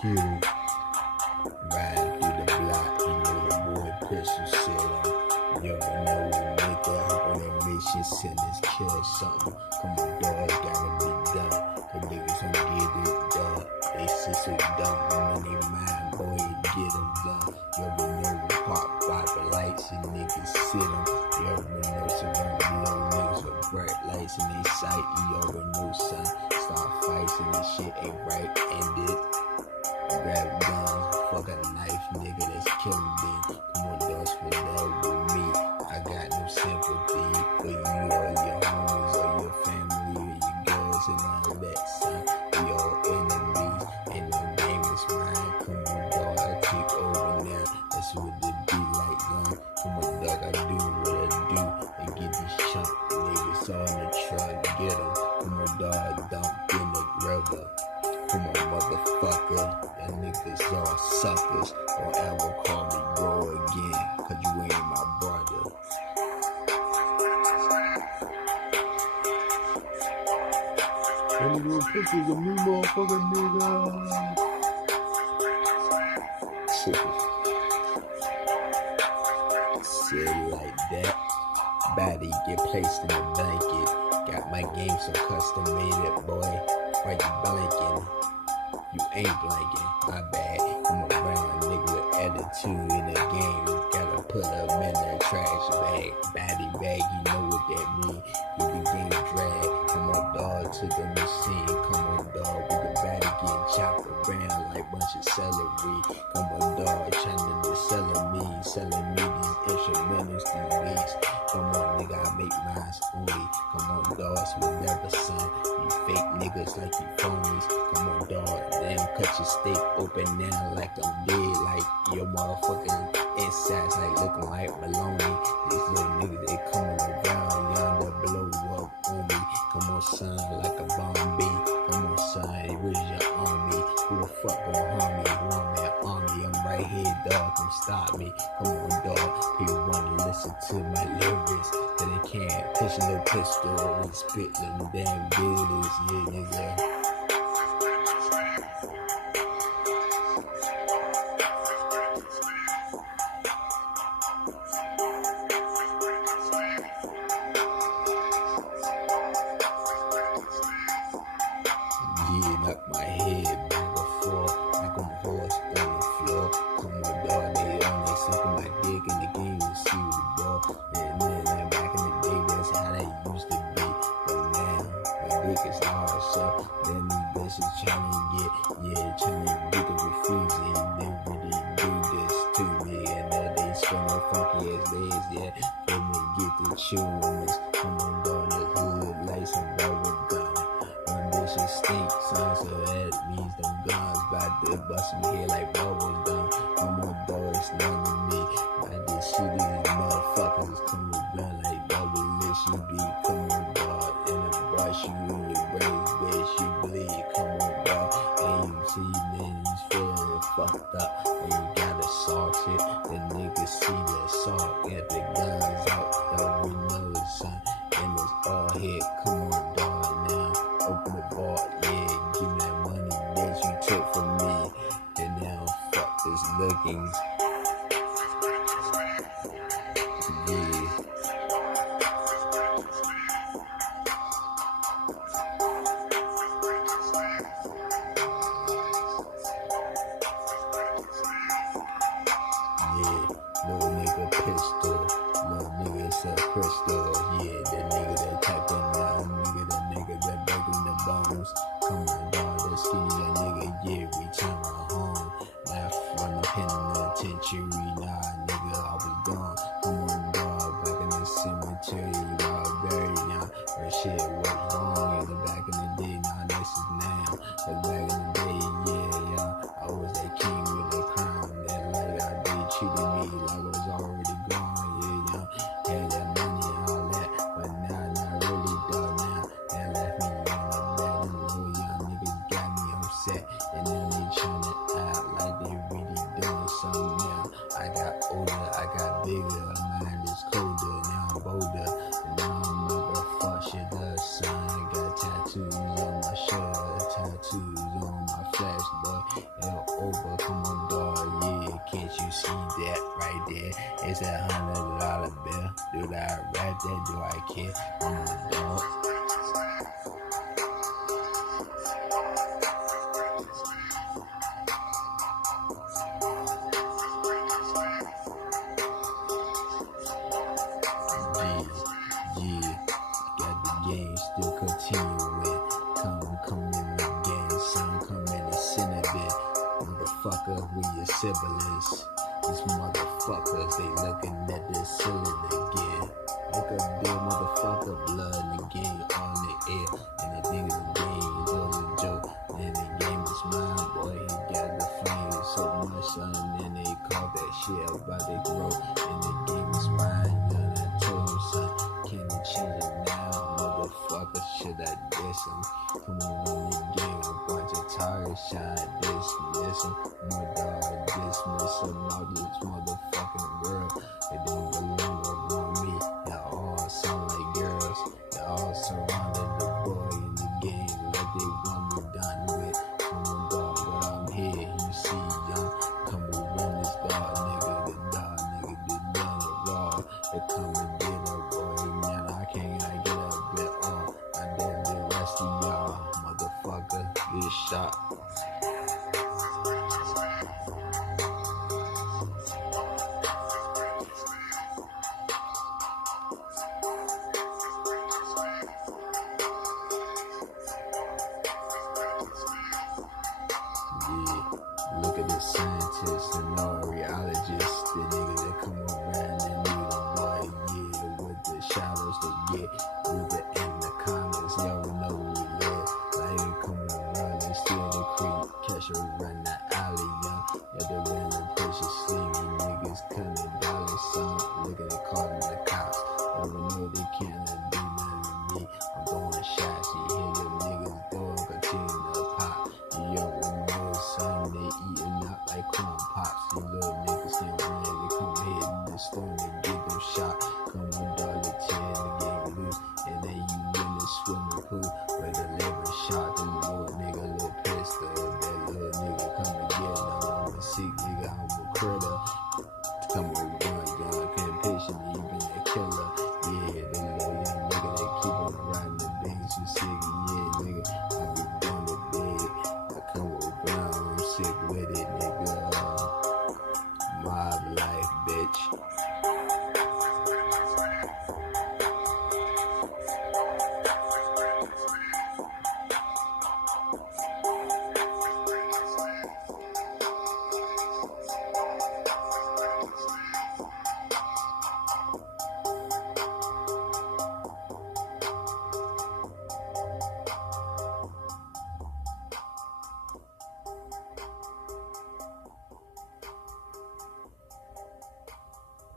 Q. Riding through the block, you know the boy pistol sitting. You ever know nigga hop on that mission, send this kill something. Come on, dog, gotta be done. The niggas don't get it done. They sit so dumb, money mind, boy, get them done. You ever know we pop by the lights and niggas sit them. You ever know some little niggas with bright lights in their sight. You ever know son, start fights and this shit ain't right, end it. Grab guns, fuck a knife, nigga, that's killing me. Come on, dogs, for that with me. I got no sympathy for you or your homies or your family or your girls and all that, son. We all enemies, and the game is mine. Come on, dog, I take over now. That's what it be like, son. Come on, dog, I do what I do and get these chump niggas all in the truck, get them. Come on, dog, dump in the river. Come on, motherfucker, that niggas all suckers. Don't ever call me bro again, cause you ain't my brother. That nigga with pistols, a new motherfucker, nigga. Shit like that. Body get placed in the blanket. Got my game so custom made, boy. Why you blanking? You ain't blanking, my bad. I'm around nigga with attitude in the game. Gotta put him in the trash bag. Body bag, you know what that mean. Get the game drag. Come on, dog, to the machine. Come on, dog, with the body getting chopped around like bunch of celery. Come on, dog, trying to selling me these instrumentals, these beats. Come on, nigga, I make mines only. Come on, dogs, whatever, son. You fake niggas like you phonies. Come on, dog, damn, cut your steak open now like I'm dead. Like your motherfucking insides like looking like baloney. These little niggas, they coming around, yonder blow up on me. Come on, son, like a bomb bee. Come on, son, where's your army? Who the fuck gon' harm me? One man army, I'm right here, dog, come stop me. Come on, dog, people wanna listen to my lyrics, but they can't push no pistol and spit them damn buildings, yeah, nigga. Yeah, knock my head back and forth like I'm a horse on the floor. Come on, dog, they on they sucking my dick in the game and see the ball. And then like back in the day, that's how they used to be. But now, my dick is large, so then these bitches trying to get the refusing. They really do this to me, and now they spinning funky ass legs, yeah. Let me get the chewing this. Come on, dog, the hood like some bubble gum. Bitches stink, son, so that means them guns bout to bust me here like bubble gum. Come on, dog, it's none to me. I just see these motherfuckers come around like bubble lips. You be, come on, dog, and I brush you in your brains, bitch, you bleed. Come on, dog, and you see, man, he's feeling fucked up, and you gotta salt it. The niggas see the salt, get the guns out, dog, we know it, son, and it's all here. Come on, dog, now. Open the bar, yeah, give me that money that you took from me. And now fuck this lookings. Yeah. Yeah, little nigga pistol. Little nigga, it's a crystal. Yeah, the nigga that typed in now, nigga, the nigga that breaking the bones. Come on, dog, that skinny that nigga, yeah, return home. Now from the penitentiary, nah, nigga, I was gone. Come on, dog, back in the cemetery, dog, buried now. But shit was wrong, yeah, back in the day, nah, this is now. But back in the day, yeah, I was that king with the crown. That like I did treated me like I was already gone, yeah, had that money and all that, but now, not really, dog, now, that left me on the bed, and little young niggas got me upset, and now they tryna act like they really doing something now. I got older, I got bigger, my mind is colder, now I'm bolder, and now I'm motherfuck shit up, son. Got tattoos on my shirt, tattoos on my flesh. cash, boy. It'll over, come on, dog, yeah. Can't you see that right there? It's $100 bill. Do I rap that? Do I care? Come on, dog. Yeah, got the game still continuing. Come in the game, son, come in the center bit. Motherfucker, we your siblings. These motherfuckers, they looking at the ceiling again. Look up there, motherfucker, blood in the game on the air. And the thing is the game is all a joke. And the game is mine, boy, he got the flame so much, son. And they call that shit about they grow. And the game is mine, and I told him, son, can you change it now, motherfucker? Should I diss him? Come on, run the game, a bunch of tires shine, dismiss him. My dog, dismiss him. All this motherfucking world, they don't belong around me. Y'all all sound like girls. Y'all all surrounded the boy in the game like they want me done with. Come on, dog, but I'm here. You see, young, come and run this dog, nigga. The dog, nigga, the dog, the raw. They come and get a boy. Now I can't get a bit off. I did the rest of y'all, motherfucker, get shot. Yeah, look at the scientists and neurologists, the niggas that come around and need a boy, yeah, with the shadows they get, with the in the comments, y'all know we live. Like they coming around and steal the creek, catch her run the alley, young. Yeah, they ran the push it sleepy, niggas cutting dollars, son. Look at it calling the cops. Never know they can't do nothing to me. I'm throwing shots, you hear your niggas dog continue to pop. You already know, son, they eating out like corn pops. You little niggas can't run, they come here in the storm and get them shot. Come on, dog, the chair, the game loose. And then you in the swimming pool where the liver shot. Them little nigga, little pistol. That little nigga come and get them. I'm a sick nigga, I'm a critter. Come on, gun, can't patient me, you been a killer. Yeah, the little young